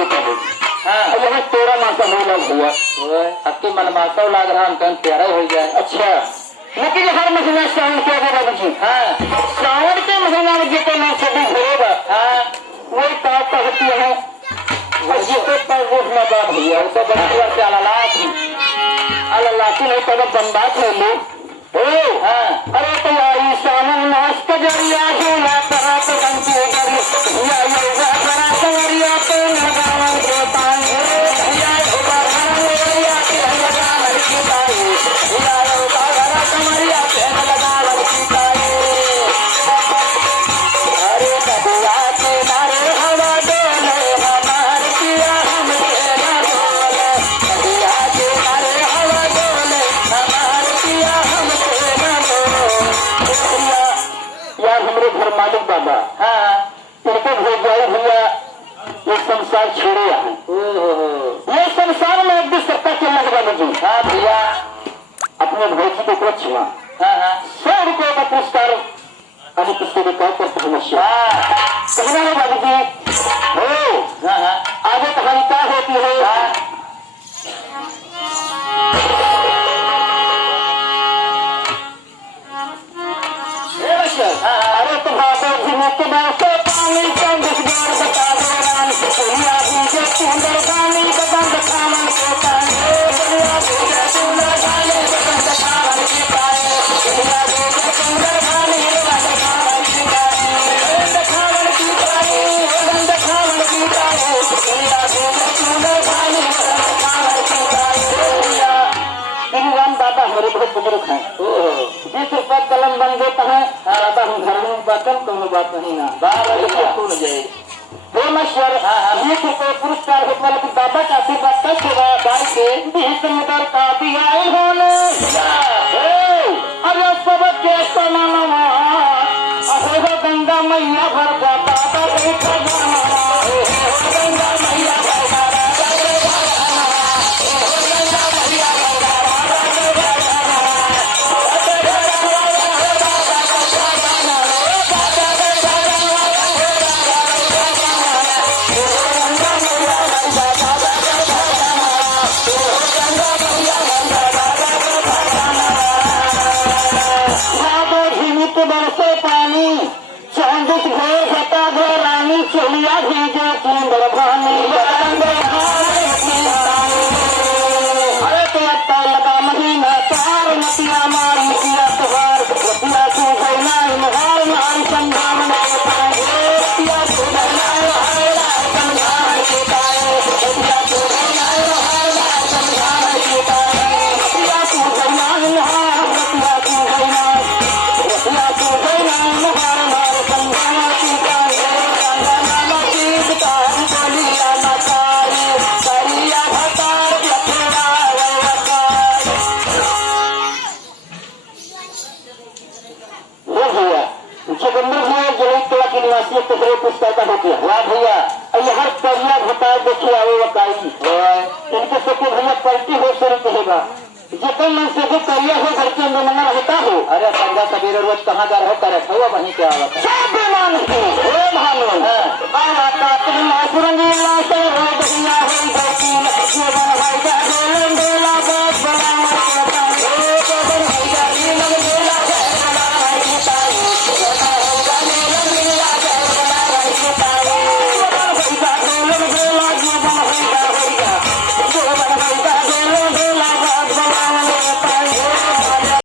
होता है। हाँ यहाँ 13 माह का मेला हुआ। अक्की मन मासव लाग रहा हम कहीं 13 हो जाए। अच्छा लेकिन हर महीना सावन क्या होगा बाबू जी? हाँ सावन के महीना में जितने माँ सभी होगा हाँ वही ताकत होती है और जिसके पर रोकना बात भैया तो बंदुआ से अल्लाह नहीं तब बंदात है लोग। हाँ अरे तो आई सावन मास का जरिया झूला करा तो बनती है भैया योगा करा कवरिया तो लगावन के पाए भैया योगा करा कवरिया तो लगावन के पाए भैया योगा करा कवरिया तो लगावन के पाए। अरे कबूला के नारे हवा डोले हमार पिया हमके ना डोले कबूला के नारे हवा डोले हमार पिया हमके ना डोले। यार हमरे घर मालिक बाबा हाँ इनको भेज जाए भैया ये संसार छोड़े यहाँ ये संसार में एक भी सत्ता चलने के बाद जी हाँ भैया अपने भैंसी को कुछ हुआ हाँ हाँ 100 रुपये का पुरस्कार अभी किसी रिकॉर्ड करते हैं कहना है बाबू जी हो हाँ हाँ आगे कहानी क्या होती है? अरे तुम्हारे जीने के बाद से पानी का दुश्मन बता दो रानी दुनिया भूजे सुंदर गानी बदन खावन के पाए दुनिया भूजे सुंदर गानी बदन खावन के पाए दुनिया भूजे सुंदर गानी बदन खावन के पाए खावन की पाए बदन खावन की पाए दुनिया भूजे सुंदर गानी बदन खावन के पाए। राम दादा हमारे बहुत बुजुर्ग हैं 20 रुपया कलम बन देता है दादा हम घर में बातल कोनो बात नहीं ना बारह सुन जाए हेमेश्वर 20 रुपये पुरस्कार होता है लेकिन दादा का आशीर्वाद तक होगा दाई के 20 मीटर का दिया इन्होंने अरे सब के समानवा अरे गंगा मैया भर जा दादा देखा जाना गंगा मैया भर जा बरसे पानी चांदित घोर घटा घोर रानी चलिया भीजे सुंदर भानी अरे तो अब लगा महीना तार मतिया मारी किया तुहार रतिया तू भैना हार नारी संधान रतिया तू भैना हार संधान के पाए रतिया तू भैना हार संधान के पाए रतिया तू भैना हार रतिया तू भैना रतिया तू भैना हार नार संधान के पाए संधान की तारी बोलिया मतारी करिया भतार लखड़ा जोगिंदर भैया जलील कला की निवासी तहरे पुस्तक हो गया वाह भैया यहाँ करिया घटा देखिए आवे वकाई इनके सबके भैया पलटी हो शुरू कहेगा जितने मन से भी करिया हो घर के अंदर मंगा रहता हो। अरे संगा सबेरे रोज कहाँ जा रहे करे हुआ वहीं क्या आवत है सब बेमान हो हे भानो आया का तुम मासुरंगी लाशे हो भैया हो गई जीवन भाई जा